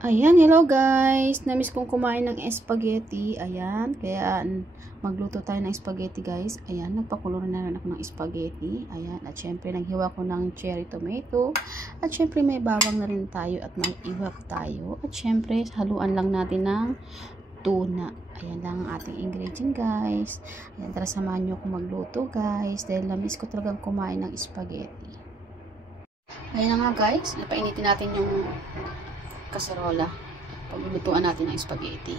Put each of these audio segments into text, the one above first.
Ayan, hello guys. Namiss kong kumain ng spaghetti. Ayan, kaya magluto tayo ng spaghetti guys. Ayan, nagpakulo na rin ako ng spaghetti. Ayan, at syempre naghiwa ko ng cherry tomato. At syempre may bawang na rin tayo at may iwak tayo. At syempre haluan lang natin ng tuna. Ayan lang ang ating ingredient guys. Ayan, tara samahan nyo ako magluto guys. Dahil namiss ko talagang kumain ng spaghetti. Ayan na nga guys, napainitin natin yung kaserola. Paglulutuan natin ng spaghetti.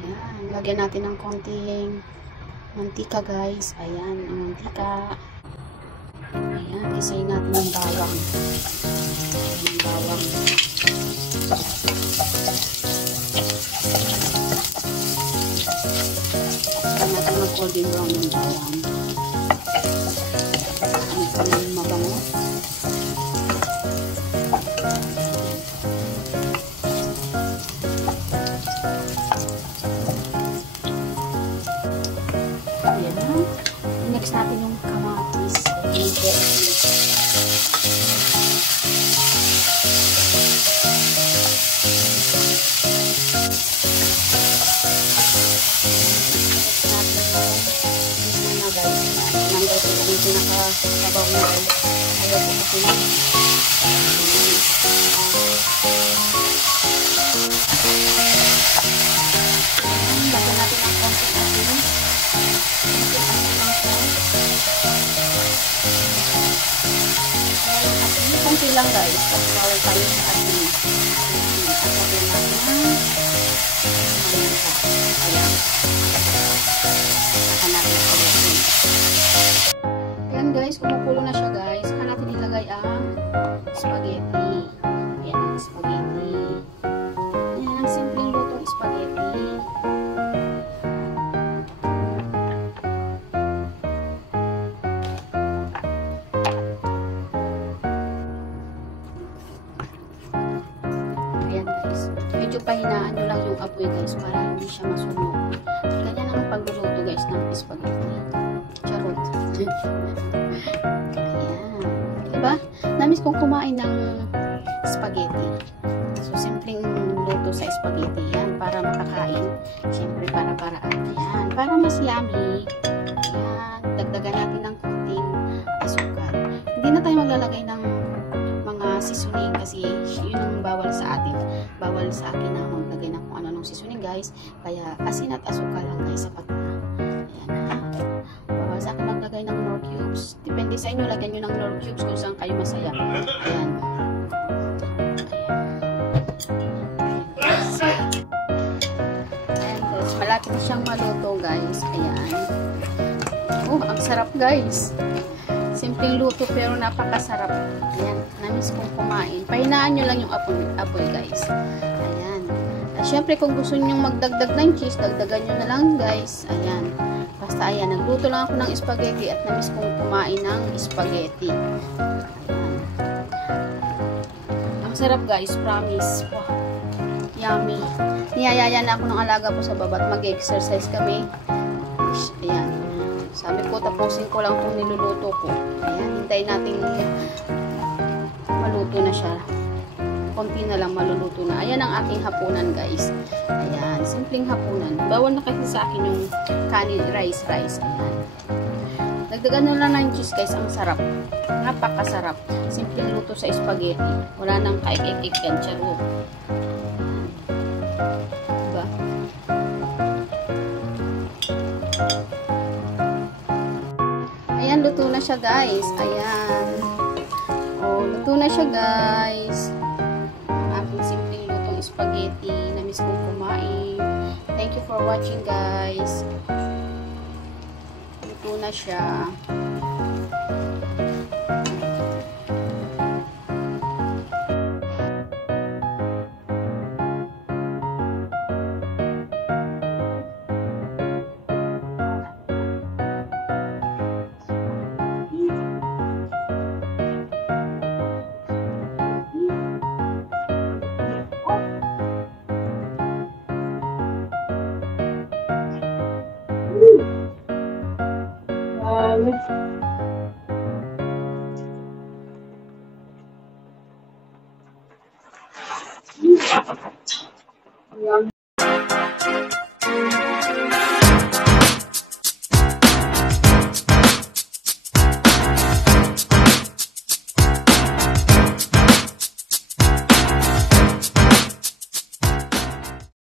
Ayan. Lagyan natin ng konting mantika guys. Ayan, ang mantika. Ayan, isayin natin ng bawang. Ayan, bawang. Ayan natin mag-golden brown ng bawang. Ayan, mabango. Ayan. Next natin yung kamatis. Nanggal ko yung pinakasabaw na rin. Ayaw ko kasi na. Lagyan natin ang konting asin. Konti lang guys. Tapos bawal tayo sa asin. At lagyan natin ayan. Saka natin sa asin. Ayan guys, kumukulo na siya guys. Saka natin ilagay ang spaghetti. Ayan ang spaghetti. Ayan ang simpleng lutong spaghetti. Ayan guys. Medyo pahinaan nyo lang yung apoy guys para hindi siya masunog. Ganyan ang pagluluto guys ng spaghetti. Charot. Ayan. Diba? Namiss kong kumain ng spaghetti. So, simpleng luto sa spaghetti. Yan. Para makakain. Siyempre, para-paraan. Ayan. Para mas yummy. Ayan. Dagdagan natin ng konting asukal. Hindi na tayo maglalagay ng mga seasoning kasi yun ang bawal sa atin. Bawal sa akin na maglagay ng kung ano ng seasoning guys. Kaya asin at asukal lang guys. Sapat na. Ayan. Bawal sa akin maglagay ng nor cubes. Depende sa inyo. Lagyan nyo ng nor cubes kung saan kayo masaya. Ayan. Ayan guys. Malapit siyang maluto guys. Ayan. Oh, ang sarap guys. Simpleng luto pero napakasarap. Ayan, namiss kong kumain. Pahinaan nyo lang yung apoy guys. Ayan. At syempre kung gusto nyo magdagdag ng cheese, dagdagan nyo na lang guys. Ayan. Basta ayan, nagluto lang ako ng spaghetti at namiss kong kumain ng spaghetti. Ayan. Ang sarap guys, promise. Wow. Yummy. Niyayaya na ako ng alaga ko sa baba at mag-exercise kami. Ayan. Sabi ko, tapusin ko lang itong niluluto ko. Ayan, hintayin natin maluto na siya. Konti na lang maluluto na. Ayan ang aking hapunan, guys. Ayan, simpleng hapunan. Bawal na kasi sa akin yung kanin, rice. Ayan. Dagdagan na lang ng cheese, guys. Ang sarap. Napakasarap. Simpleng luto sa spaghetti. Wala nang kaik-ik yan. Charo. Diba? Ayan, luto na siya guys. Ayan. Oh, luto na siya guys. Ang aking simpleng lutong spaghetti. Namiss kong kumain. Thank you for watching guys. Luto na siya.